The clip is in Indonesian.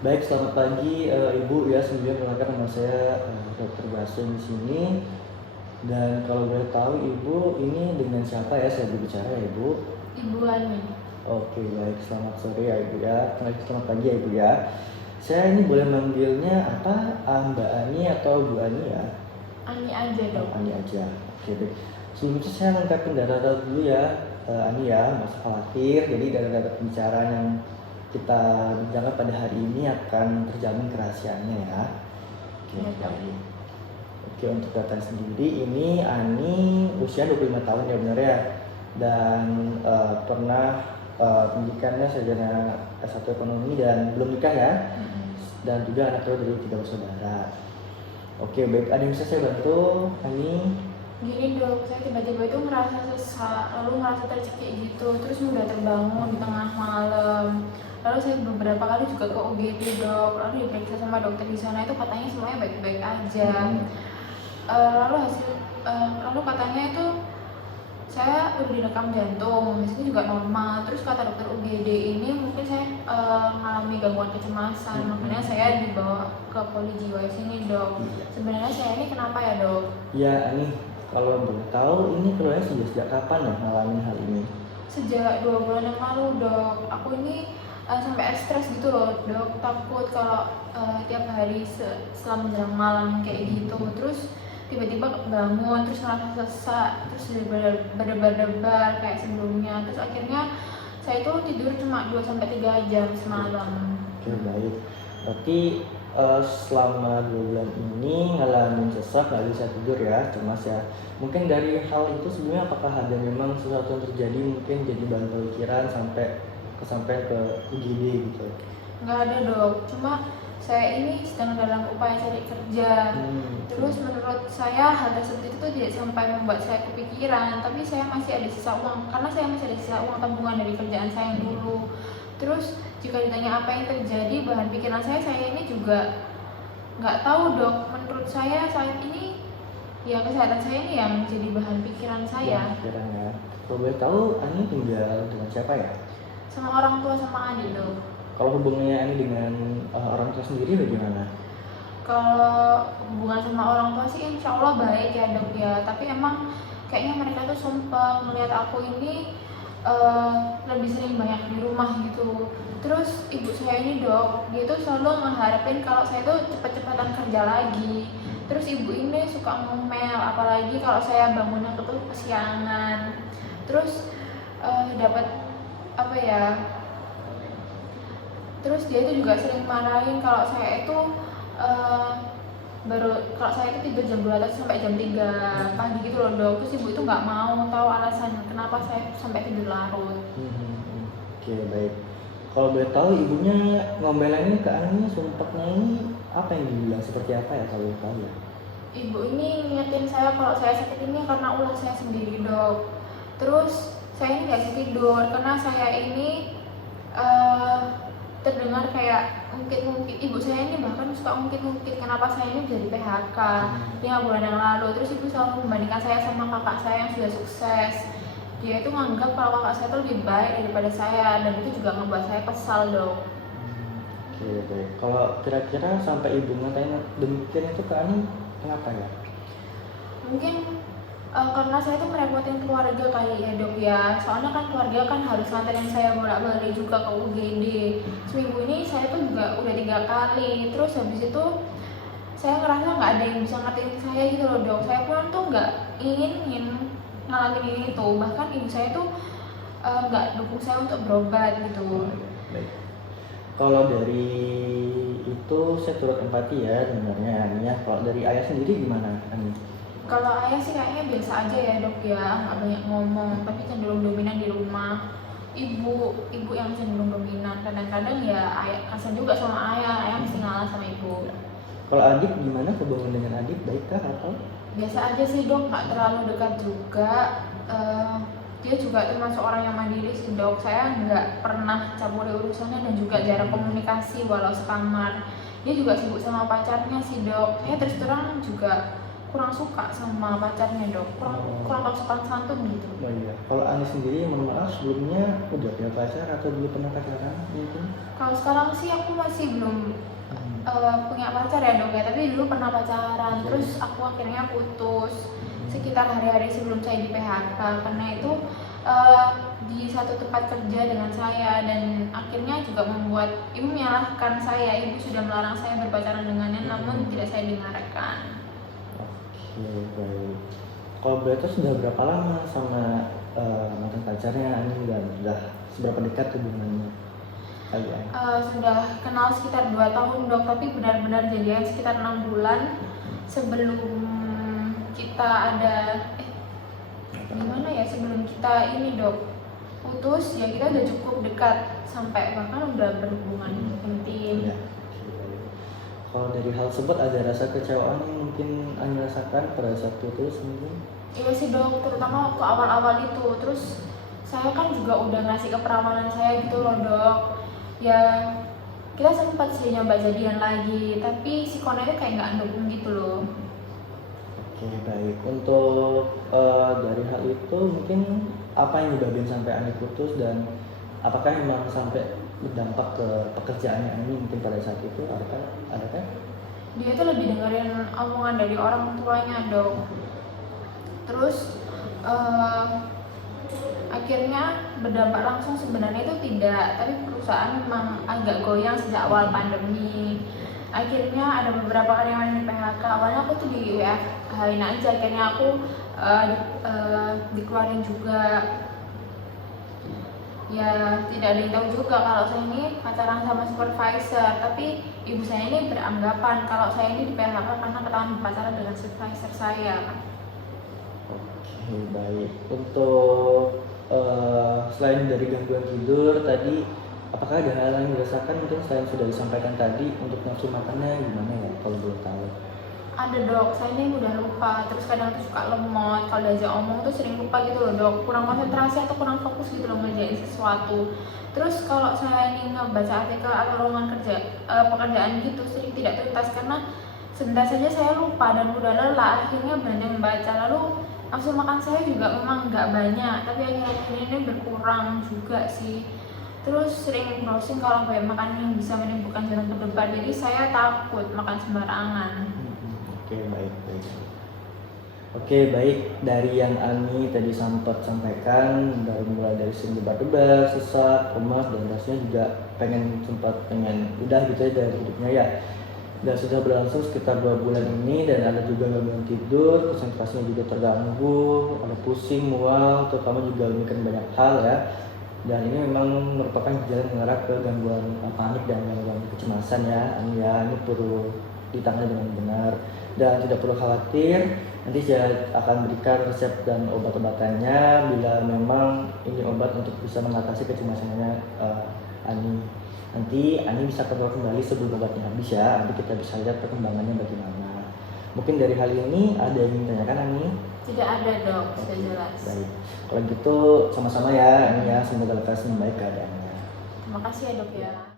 Baik, selamat pagi Ibu ya. Sebelumnya perkenalkan nama saya Dr. Basem di sini. Dan kalau boleh tahu Ibu ini dengan siapa ya saya berbicara ya Ibu? Ibu Ani. Oke, baik. Selamat sore ya Ibu ya. Selamat pagi ya Ibu ya. Saya ini boleh manggilnya apa? Mbak Ani atau Bu Ani ya? Ani aja Oh, dok. Ani aja. Oke, baik. Sebelumnya saya lengkapin data-data dulu ya, Ani ya. Nggak usah khawatir. Jadi data-data pembicaraan yang kita bincangkan pada hari ini akan terjamin kerahasiaannya ya. Oke, Iya dok. baik. Oke, untuk data sendiri ini Ani usia 25 tahun ya benar ya. Dan pernah pendidikannya sarjana S1 ekonomi dan belum nikah ya. Dan juga anak kedua dari 3 bersaudara. Oke, baik. Ada yang bisa saya bantu, Ani? Gini dok, saya tiba-tiba itu ngerasa sesak, lalu ngerasa tercekik gitu, terus mudah terbangun di tengah malam. Lalu saya beberapa kali juga ke UGD dok, lalu diperiksa sama dokter di sana itu katanya semuanya baik-baik aja. Lalu katanya itu saya udah direkam jantung, itu juga normal. Terus kata dokter UGD ini mungkin saya mengalami gangguan kecemasan, makanya saya dibawa ke poli jiwa sini dok. Sebenarnya saya ini kenapa ya dok? Ya, Ani, kalau boleh tahu ini keluarnya sejak kapan ya mengalami hal ini? Sejak 2 bulan yang lalu dok. Aku ini sampai stres gitu loh dok, takut kalau tiap hari setelah menjelang malam kayak gitu. Terus tiba-tiba bangun, terus ngerasa sesak, terus berdebar-debar kayak sebelumnya. Terus akhirnya saya itu tidur cuma 2-3 jam semalam. Oke, baik. Berarti selama 2 bulan ini ngalamin sesak, nggak bisa tidur ya, cemas ya. Mungkin dari hal itu sebelumnya apakah ada memang sesuatu yang terjadi mungkin jadi bahan pemikiran sampai ke UGD gitu? Nggak ada dok, cuma saya ini sedang dalam upaya cari kerja. Terus menurut saya hal tersebut itu tidak sampai membuat saya kepikiran, tapi saya masih ada sisa uang, karena saya masih ada sisa uang tabungan dari kerjaan saya yang dulu. Terus jika ditanya apa yang terjadi, bahan pikiran saya ini juga nggak tahu dok. Menurut saya saat ini ya kesehatan saya ini yang jadi bahan pikiran saya. Pikiran ya. Kalau boleh tahu, Ani tinggal dengan siapa ya? Sama orang tua sama adik dok. Kalau hubungannya Ani dengan orang tua sendiri bagaimana? Kalau hubungan sama orang tua sih insya Allah baik ya dok ya. Tapi emang kayaknya mereka tuh sumpah ngelihat aku ini lebih sering banyak di rumah gitu. Terus ibu saya ini dok, dia tuh selalu mengharapin kalau saya tuh cepet-cepetan kerja lagi. Terus ibu ini suka ngomel, apalagi kalau saya bangunnya tuh kesiangan. Terus dapat apa ya? Terus dia itu juga sering marahin kalau saya itu kalau saya itu tidur jam 2 sampai jam 3 pagi gitu loh dok. Terus ibu itu nggak mau tahu alasan kenapa saya sampai tidur larut. Oke, baik. Kalau boleh tahu ibunya ngomelannya ke Ani, sumpahnya ini apa yang dibilang, seperti apa ya kalau boleh tahu ya? Ibu ini ngingetin saya kalau saya sakit ini karena ulah saya sendiri dok. Terus saya ini nggak bisa tidur karena saya ini terdengar kayak mungkin ibu saya ini bahkan suka mungkin kenapa saya ini jadi PHK 5 bulan yang lalu. Terus ibu selalu membandingkan saya sama kakak saya yang sudah sukses. Dia itu menganggap kalau kakak saya itu lebih baik daripada saya, dan itu juga membuat saya kesal dok. Oke, baik. Kalau kira-kira sampai ibu ngatain demikian itu ke Ani, kenapa ya? Mungkin karena saya tuh merepotin keluarga kali ya dok ya. Soalnya kan keluarga kan harus nganterin saya bolak-balik juga ke UGD. Seminggu ini saya tuh juga udah 3 kali. Terus habis itu saya ngerasa nggak ada yang bisa ngertiin saya gitu loh dok. Saya pun tuh nggak ingin ngalamin ini tuh. Bahkan ibu saya tuh nggak dukung saya untuk berobat gitu. Baik. Kalau dari itu saya turut empati ya sebenarnya Ani ya. Kalau dari ayah sendiri gimana Ani? Kalau ayah sih kayaknya biasa aja ya dok ya, nggak banyak ngomong, tapi cenderung dominan di rumah. Ibu yang cenderung dominan. Kadang-kadang ya ayah kasian juga sama ayah mesti ngalah sama ibu. Kalau adik gimana, hubungan dengan adik baikkah atau? Biasa aja sih dok, nggak terlalu dekat juga. Dia juga termasuk orang yang mandiri sih dok. Saya nggak pernah campuri urusannya dan juga jarang komunikasi walau sekamar. Dia juga sibuk sama pacarnya sih dok. Saya terus terang juga kurang suka sama pacarnya dok, kurang tahu sopan santun gitu. Oh iya. Kalau Ani sendiri, mohon maaf sebelumnya udah punya pacar atau dulu pernah pacaran mungkin? Kalau sekarang sih aku masih belum punya pacar ya dok ya, tapi dulu pernah pacaran. Terus aku akhirnya putus sekitar hari-hari sebelum saya di PHK karena itu di satu tempat kerja dengan saya, dan akhirnya juga membuat ibu menyalahkan saya. Ibu sudah melarang saya berpacaran dengannya, namun tidak saya dengarkan. Oke, baik. Kalau boleh tahu sudah berapa lama sama mantan pacarnya Ani, dan sudah seberapa dekat hubungannya kalian? Sudah kenal sekitar 2 tahun dok, tapi benar-benar jadian sekitar 6 bulan sebelum kita ada gimana ya, sebelum kita ini dok putus ya, kita udah cukup dekat sampai bahkan udah berhubungan intim. Ya. Kalau dari hal tersebut ada rasa kecewaan yang mungkin Ani rasakan pada saat putus mungkin? Iya sih dok, terutama waktu awal-awal itu. Terus saya kan juga udah ngasih keperawanan saya gitu loh dok. Ya kita sempat sih nyoba jadian lagi, tapi si Kona itu kayak nggak dukung gitu loh. Oke, baik. Untuk dari hal itu mungkin apa yang nyebabin sampai Ani putus, dan apakah memang sampai berdampak ke pekerjaannya Ani mungkin pada saat itu? Adakah? Dia itu lebih dengerin omongan dari orang tuanya dok. Terus akhirnya berdampak langsung sebenarnya itu tidak, tapi perusahaan memang agak goyang sejak awal pandemi. Akhirnya ada beberapa karyawan di PHK. Awalnya aku tuh di WFH-in aja, akhirnya aku dikeluarin juga. Ya tidak ada yang tahu juga kalau saya ini pacaran sama supervisor, tapi ibu saya ini beranggapan kalau saya ini di PHK karena ketahuan pacaran dengan supervisor saya. Oke, baik. Untuk selain dari gangguan tidur tadi, apakah ada hal yang dirasakan mungkin selain sudah disampaikan tadi? Untuk nafsu makannya gimana ya kalau boleh tahu? Ada dok, saya ini mudah lupa, terus kadang tuh suka lemot, kalau diajak omong tuh sering lupa gitu loh dok, kurang konsentrasi atau kurang fokus gitu loh ngerjain sesuatu. Terus kalau saya ini ngebaca artikel atau lowongan kerja pekerjaan gitu sering tidak tuntas karena sebentar saja saya lupa dan mudah lelah, akhirnya berhenti membaca. Lalu nafsu makan saya juga memang nggak banyak, tapi akhir-akhir ini berkurang juga sih. Terus sering browsing kalau banyak makan yang bisa menimbulkan jantung berdebar, jadi saya takut makan sembarangan. Oke, baik. Oke, baik. Dari yang Ani tadi sempat sampaikan, mulai dari sering debar-debar, sesak, lemas, dan rasanya juga pengen udah gitu ya dari hidupnya ya. Dan sudah berlangsung sekitar 2 bulan ini, dan ada juga gangguan tidur, konsentrasinya juga terganggu, ada pusing, mual, terutama juga memikirkan banyak hal ya. Dan ini memang merupakan gejala mengarah ke gangguan panik dan gangguan kecemasan ya. Ini perlu ditangani dengan benar, dan tidak perlu khawatir. Nanti saya akan berikan resep dan obat-obatannya bila memang ini obat untuk bisa mengatasi kecemasannya Ani. Nanti Ani bisa kontrol kembali sebelum obatnya habis ya. Nanti kita bisa lihat perkembangannya bagaimana. Mungkin dari hal ini ada yang ingin ditanyakan Ani? Tidak ada dok, sudah jelas. Baik, kalau gitu sama-sama ya Ani ya, semoga lekas membaik keadaannya. Terima kasih ya dok ya.